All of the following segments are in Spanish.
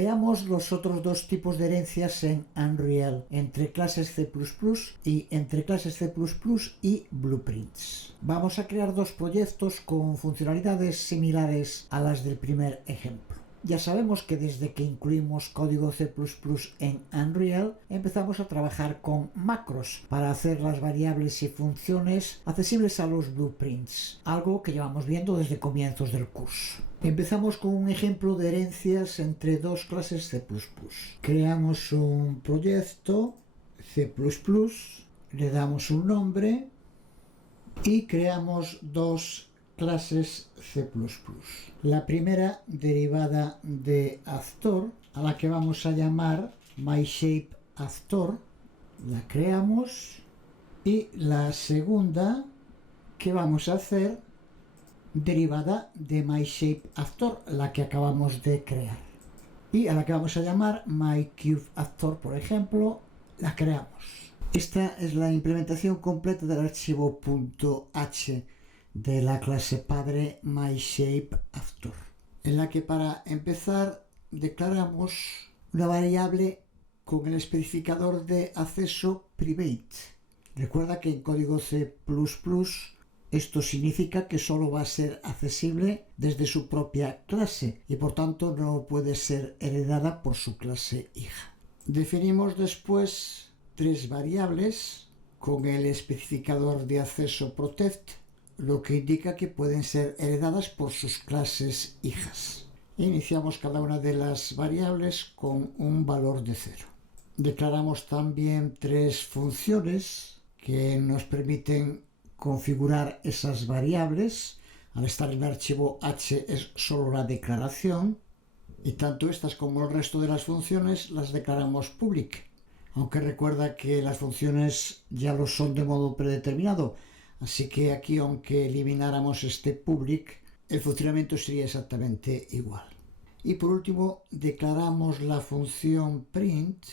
Veamos los otros dos tipos de herencias en Unreal, entre clases C++ y entre clases C++ y Blueprints. Vamos a crear dos proyectos con funcionalidades similares a las del primer ejemplo. Ya sabemos que desde que incluimos código C++ en Unreal empezamos a trabajar con macros para hacer las variables y funciones accesibles a los blueprints, algo que llevamos viendo desde comienzos del curso. Empezamos con un ejemplo de herencias entre dos clases C++. Creamos un proyecto C++, le damos un nombre y creamos dos clases C++. La primera derivada de Actor, a la que vamos a llamar MyShapeActor, la creamos, y la segunda que vamos a hacer derivada de MyShapeActor, la que acabamos de crear, y a la que vamos a llamar MyCubeActor, por ejemplo, la creamos. Esta es la implementación completa del archivo .h de la clase padre MyShapeActor, en la que para empezar declaramos una variable con el especificador de acceso private. Recuerda que en código C++ esto significa que solo va a ser accesible desde su propia clase y por tanto no puede ser heredada por su clase hija. Definimos después tres variables con el especificador de acceso protect, lo que indica que pueden ser heredadas por sus clases hijas. Iniciamos cada una de las variables con un valor de 0. Declaramos también tres funciones que nos permiten configurar esas variables. Al estar en el archivo h es solo la declaración, y tanto estas como el resto de las funciones las declaramos public, aunque recuerda que las funciones ya lo son de modo predeterminado, así que aquí, aunque elimináramos este public, el funcionamiento sería exactamente igual. Y por último declaramos la función print,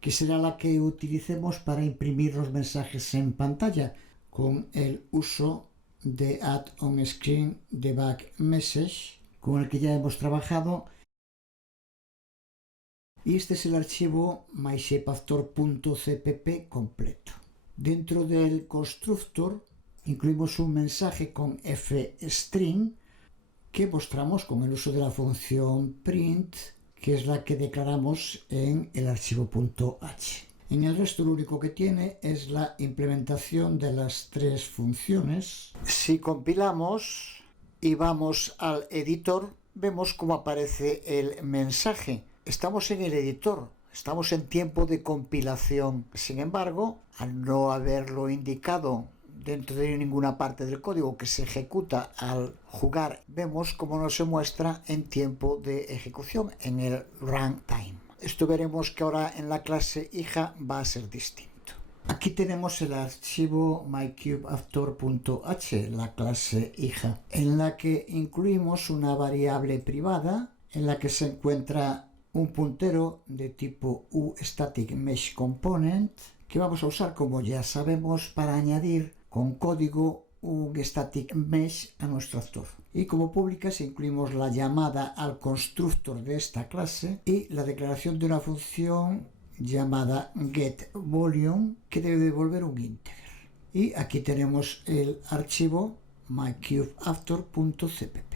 que será la que utilicemos para imprimir los mensajes en pantalla con el uso de add-on-screen-debug-message, con el que ya hemos trabajado. Y este es el archivo myshapeactor.cpp completo. Dentro del constructor incluimos un mensaje con fstring que mostramos con el uso de la función print, que es la que declaramos en el archivo .h. En el resto lo único que tiene es la implementación de las tres funciones. Si compilamos y vamos al editor, vemos cómo aparece el mensaje. Estamos en el editor, estamos en tiempo de compilación. Sin embargo, al no haberlo indicado dentro de ninguna parte del código que se ejecuta al jugar, vemos cómo no se muestra en tiempo de ejecución, en el runtime. Esto veremos que ahora en la clase hija va a ser distinto. Aquí tenemos el archivo myCubeActor.h, la clase hija, en la que incluimos una variable privada en la que se encuentra un puntero de tipo uStaticMeshComponent, que vamos a usar, como ya sabemos, para añadir con código un static mesh a nuestro actor. Y como públicas incluimos la llamada al constructor de esta clase y la declaración de una función llamada getVolume, que debe devolver un integer. Y aquí tenemos el archivo myCubeActor.cpp.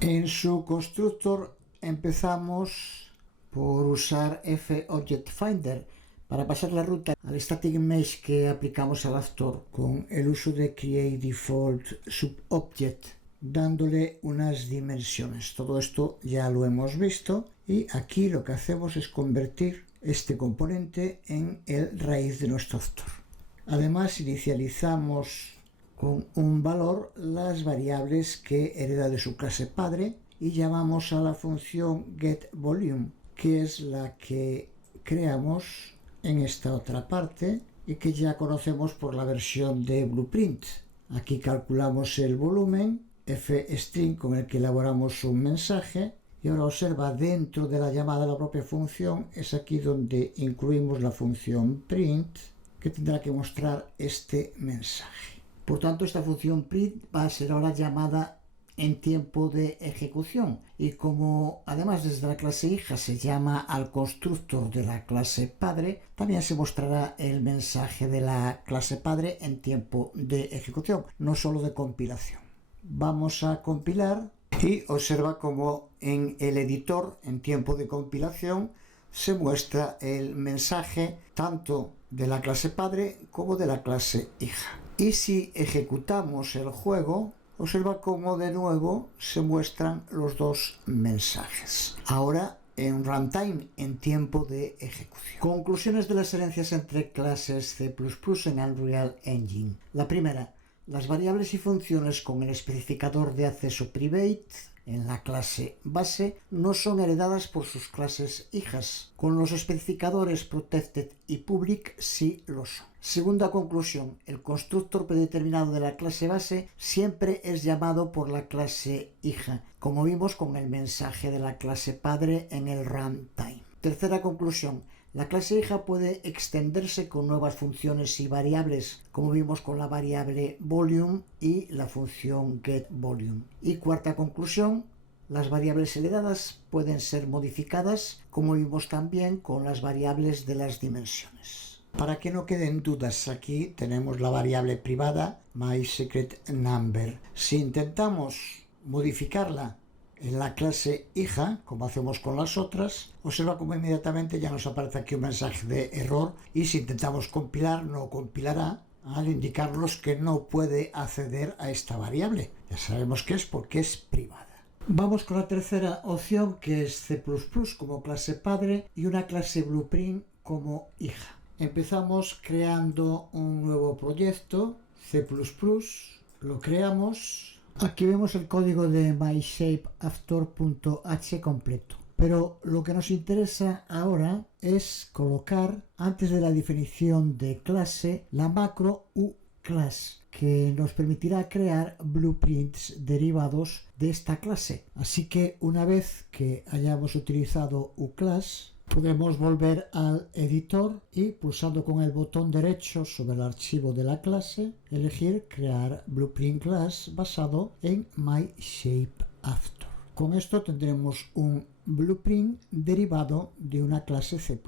En su constructor empezamos por usar fObjectFinder para pasar la ruta al static mesh que aplicamos al actor con el uso de createDefaultSubObject, dándole unas dimensiones. Todo esto ya lo hemos visto y aquí lo que hacemos es convertir este componente en el raíz de nuestro actor. Además, inicializamos con un valor las variables que hereda de su clase padre y llamamos a la función getVolume, que es la que creamos en esta otra parte y que ya conocemos por la versión de Blueprint. Aquí calculamos el volumen, fstring con el que elaboramos un mensaje, y ahora observa, dentro de la llamada a la propia función es aquí donde incluimos la función print, que tendrá que mostrar este mensaje. Por tanto, esta función print va a ser ahora llamada en tiempo de ejecución. Y como además desde la clase hija se llama al constructor de la clase padre, también se mostrará el mensaje de la clase padre en tiempo de ejecución, no solo de compilación. Vamos a compilar y observa cómo en el editor en tiempo de compilación se muestra el mensaje tanto de la clase padre como de la clase hija. Y si ejecutamos el juego, observa cómo de nuevo se muestran los dos mensajes. Ahora en runtime, en tiempo de ejecución. Conclusiones de las herencias entre clases C++ en Unreal Engine. La primera, las variables y funciones con el especificador de acceso private en la clase base no son heredadas por sus clases hijas. Con los especificadores protected y public sí lo son. Segunda conclusión, el constructor predeterminado de la clase base siempre es llamado por la clase hija, como vimos con el mensaje de la clase padre en el runtime. Tercera conclusión, la clase hija puede extenderse con nuevas funciones y variables, como vimos con la variable volume y la función getVolume. Y cuarta conclusión, las variables heredadas pueden ser modificadas, como vimos también con las variables de las dimensiones. Para que no queden dudas, aquí tenemos la variable privada mySecretNumber. Si intentamos modificarla en la clase hija, como hacemos con las otras, observa como inmediatamente ya nos aparece aquí un mensaje de error, y si intentamos compilar no compilará al indicarnos que no puede acceder a esta variable. Ya sabemos que es porque es privada. Vamos con la tercera opción, que es C++ como clase padre y una clase Blueprint como hija. Empezamos creando un nuevo proyecto, C++, lo creamos. Aquí vemos el código de myShapeActor.h completo. Pero lo que nos interesa ahora es colocar, antes de la definición de clase, la macro uClass, que nos permitirá crear blueprints derivados de esta clase. Así que una vez que hayamos utilizado uClass, podemos volver al editor y, pulsando con el botón derecho sobre el archivo de la clase, elegir crear blueprint class basado en myShapeActor. Con esto tendremos un blueprint derivado de una clase C++.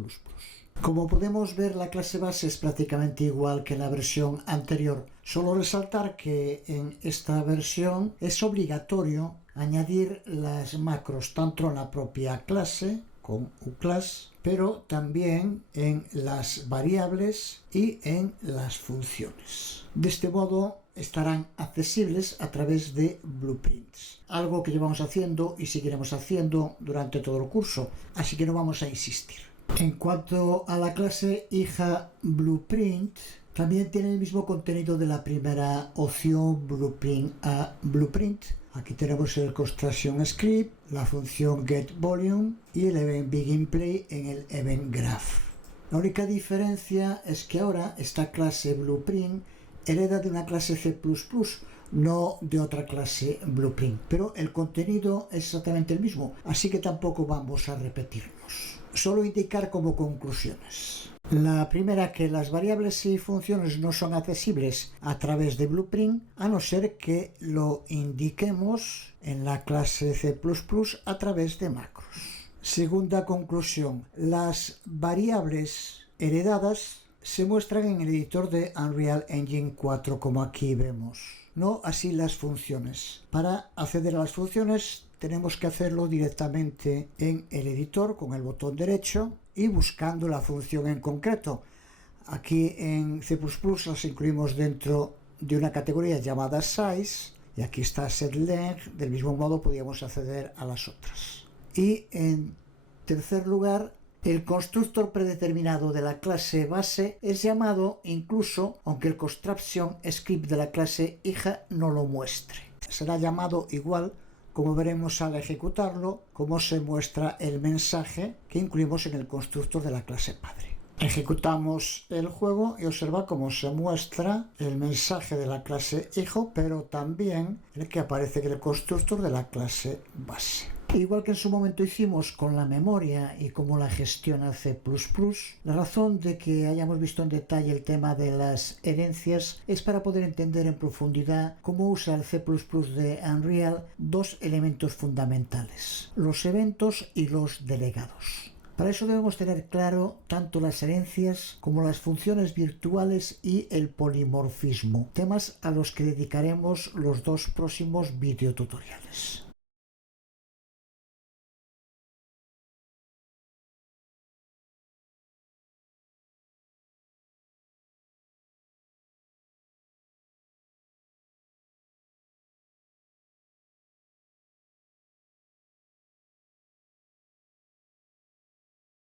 Como podemos ver, la clase base es prácticamente igual que en la versión anterior. Solo resaltar que en esta versión es obligatorio añadir las macros tanto en la propia clase con uClass, pero también en las variables y en las funciones. De este modo estarán accesibles a través de blueprints, algo que llevamos haciendo y seguiremos haciendo durante todo el curso, así que no vamos a insistir. En cuanto a la clase hija Blueprint, también tiene el mismo contenido de la primera opción Blueprint a Blueprint. Aquí tenemos el construction script, la función getVolume y el event beginPlay en el event graph. La única diferencia es que ahora esta clase Blueprint hereda de una clase C++, no de otra clase Blueprint, pero el contenido es exactamente el mismo, así que tampoco vamos a repetirnos. Solo indicar como conclusiones. La primera, que las variables y funciones no son accesibles a través de Blueprint, a no ser que lo indiquemos en la clase C++ a través de macros. Segunda conclusión, las variables heredadas se muestran en el editor de Unreal Engine 4, como aquí vemos, no así las funciones. Para acceder a las funciones tenemos que hacerlo directamente en el editor con el botón derecho y buscando la función en concreto. Aquí en C++ las incluimos dentro de una categoría llamada size, y aquí está setLength. Del mismo modo podríamos acceder a las otras. Y en tercer lugar, el constructor predeterminado de la clase base es llamado incluso aunque el construction script de la clase hija no lo muestre. Será llamado igual, como veremos al ejecutarlo, como se muestra el mensaje que incluimos en el constructor de la clase padre. Ejecutamos el juego y observa cómo se muestra el mensaje de la clase hijo, pero también el que aparece en el constructor de la clase base. Igual que en su momento hicimos con la memoria y cómo la gestiona C++, la razón de que hayamos visto en detalle el tema de las herencias es para poder entender en profundidad cómo usa el C++ de Unreal dos elementos fundamentales, los eventos y los delegados. Para eso debemos tener claro tanto las herencias como las funciones virtuales y el polimorfismo, temas a los que dedicaremos los dos próximos videotutoriales.